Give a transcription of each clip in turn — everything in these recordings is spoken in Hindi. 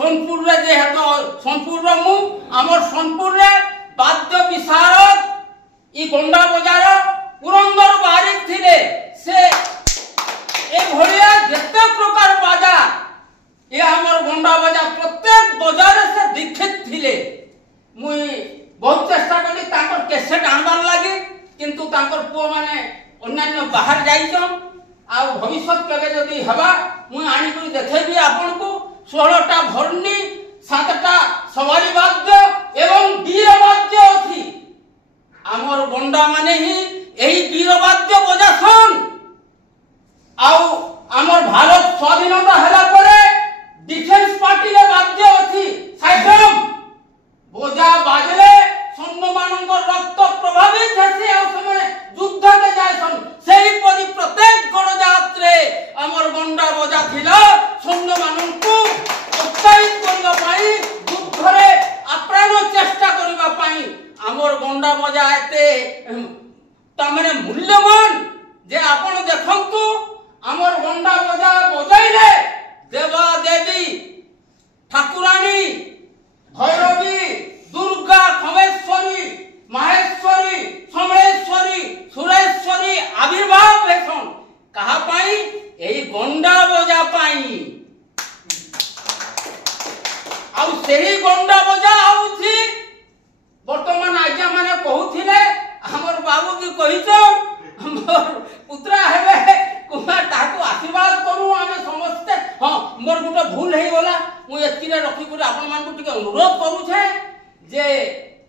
सोनपुर रे जेहेतु सोनपुर रो मु हमर सोनपुर रे वाद्य विशारद ई गोंडा बजार पुरंदर बारिक थिले से ए भलिया जते प्रकार बाजा ये हमर गोंडा बाजा प्रत्येक बाजार से दीक्षित थिले मुई बहुत चेष्टा कली ताकर कैसेट आनबार लागे किंतु ताकर पुओ माने अन्य बाहर जाइछन आ भविष्य केबे जदी हबा मुई आनी करी देखेबी आपन को 16टा भरनी 7टा सवारी वाद्य एवं वीर वाद्य अछि हमर गोंडा माने ही एही वीर वाद्य बजासन आउ हमर भारत स्वाधीनता हला परे डिफेंस पार्टी रे वाद्य अछि साइडम बोजा बाजले सैन्य मानक रक्त प्रभावित हेसे आ समय युद्ध के जायसन सेही परि प्रत्येक गणजात्रे हमर गोंडा बजा थिला सैन्य मानक उत्साहित करबा पाई युद्ध रे अप्राण चेष्टा करबा पाई हमर गोंडा बजा एते तमने मूल्यवान जे आपण देखंतु हमर गोंडा बजा बजाइले देवा देवी ठाकुरानी भैरवी दुर्गा खमेश्वरी महेश्वरी समलेश्वरी सुरेश्वरी आविर्भाव हेसन कहा पाई एही गोंडा बजा पाई आउ सेही गोंडा बजा आउथी वर्तमान आज्ञा माने कहूथिले हमर बाबू की कहिछो हमर पुत्रा हेबे कुमार ताको आशीर्वाद करू आमे समस्त हां मोर गुटे भूल हेई गला मु एतिरे रखी पुरा आपन मान को टिके अनुरोध करू छे जे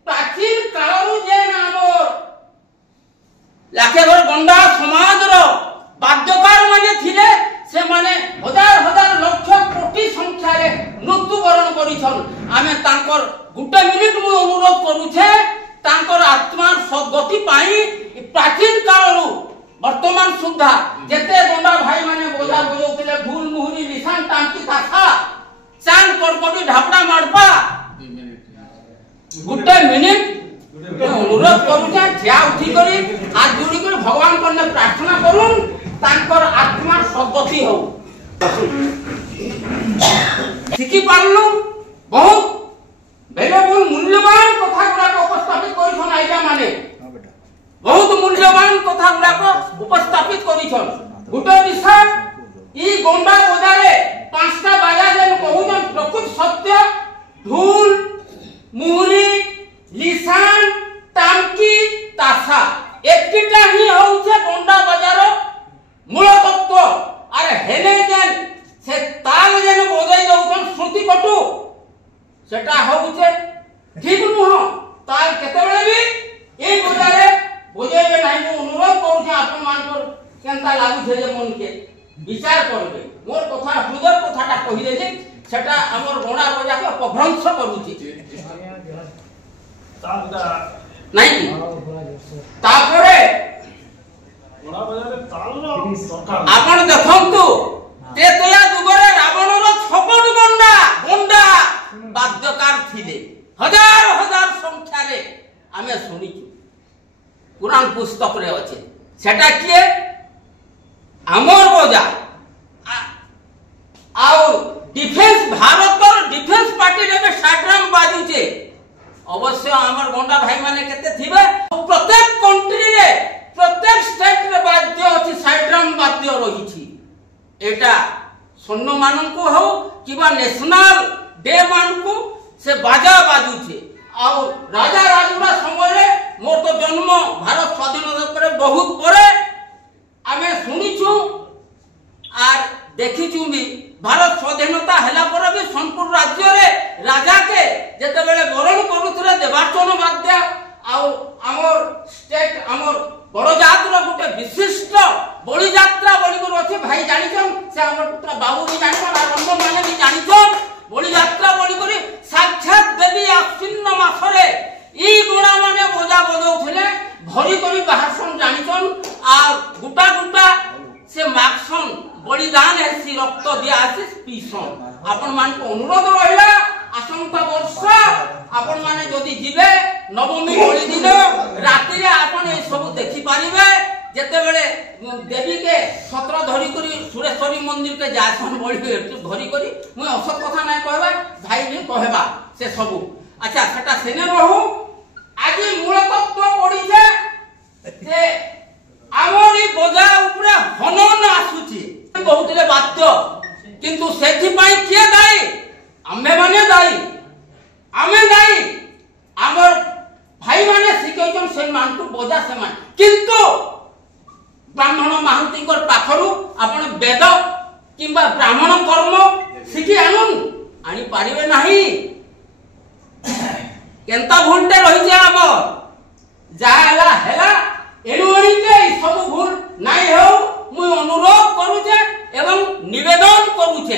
प्राचीन कालरू जे हमर लाखेघर गोंडा समाज रो वाद्यकार माने थिले से माने हजार हजार लक्ष कोटी संख्या रे मृत्युवरण करिछन आमे तांकर गुटे मिनिट मु अनुरोध करू छे तांकर आत्मा सद्गति पाई प्राचीन कालरू वर्तमान सुधा जेते गोंडा भाई माने बोझा बजौतिले भूल मुहुरी निशान टांकी ताखा चांद कोडकोडी ढापड़ा मारपा गुटे मिनिट अनुरोध करू छे ठिया उठी करी हाथ जोड़ी कर भगवान करने प्रार्थना करूं तांकर आत्मा सद्गति हो सिखि पारलु बहुत वैल्यूएबल मूल्यवान कथा गुडा उपस्थापित करिछन आइजा माने बहुत मूल्यवान कथा गुडा उपस्थापित करिछन गुटे विषय ई गोंडा बजारे पांचटा बाजा जेन कहूजन प्रकृत सत्य ढोल मुहुरी लिसान टांकी तासा एकटा ही होउछे गोंडा बजारो मूल तत्व अरे हेले जेन से ताल जेन बजाई दउछन श्रुति कटु सेटा होउछे ठीक नुह ताल केतेबेले भी ए बजारे बजाइबे नाही मु अनुरोध करू छे आपन मान पर केनता लागु छे जे मन के विचार करबे मोर कथा हृदय कथाटा कहि दे जे सेटा हमर गोंडा बजा के अपभ्रंश करूची नहीं तापरे गोंडा बजारे ताल आपन देखंतु तेतला जुगरे रावण रो 56 गोंडा गोंडा वाद्यकार थिले हजार हजार संख्या रे आमे सुनिछु पुराण पुस्तक रे अछि सेटा किए हमर बजा आउ डिफेंस भारतर डिफेंस पार्टी रे साड्राम बाजुचे अवश्य हमर गोंडा भाई माने केते थिबे प्रत्येक कंट्री रे प्रत्येक स्टेट रे वाद्य अछि साड्राम वाद्य रहिछि एटा सैन्य माननको हो किबा नेशनल डे मानको से बाजा बाजुचे आउ राजा राजुरा समय रे मोर तो जन्म भारत स्वाधीनता पर बहुत परे आमे सुनिछु आर देखिछु भी भारत स्वाधीनता हला पर भी सोनपुर राज्य रे राजा के जेते बेले बरण करूथले देवार्चन वाद्य आउ हमर स्टेट हमर बड़ जात रो गुटे विशिष्ट बड़ी यात्रा बड़ी कर अछि भाई जानिछन से हमर पुत्र बाबू भी जानिछन आ रंग माने भी जानिछन बड़ी यात्रा बड़ी करी साक्षात देवी आश्विन मासरे ई गुणा माने बोजा बजौथले भरी करी बाहरसन जानिछन आ गुटा गुटा से माक्सन बलिदान हेसी रक्त दिया आसी पीसन आपन मान को अनुरोध रहिला आसंता वर्ष आपन माने जदी जिबे नवमी बलि दिन राति रे आपन ए सब देखि पारिबे जेते बेले देवी के छत्र धरि करी सुरेश्वरी मंदिर के जासन बड़ी धरी करी मुई असत कथा नहीं कहबा भाई नहीं कहबा से सब अच्छा सेटा सेने रहू आज मूल तत्व पड़ी छे जे आमरी बजा ऊपर हनन आसुची बहुतले बाध्य किंतु सेथि पाई के दाई आमे माने दाई आमे दाई आमर भाई माने शिखैछन से मान को बजा से मान किंतु ब्राह्मण महांती पाखरु आपण वेद किंबा ब्राह्मण कर्म शिखी आनुन आनी पारिबे नाही केंता भूलटे रही जे आम जाला हेला एणुअणी के सब भूल नाही हो मु अनुरोध करूचे एवं निवेदन करूचे।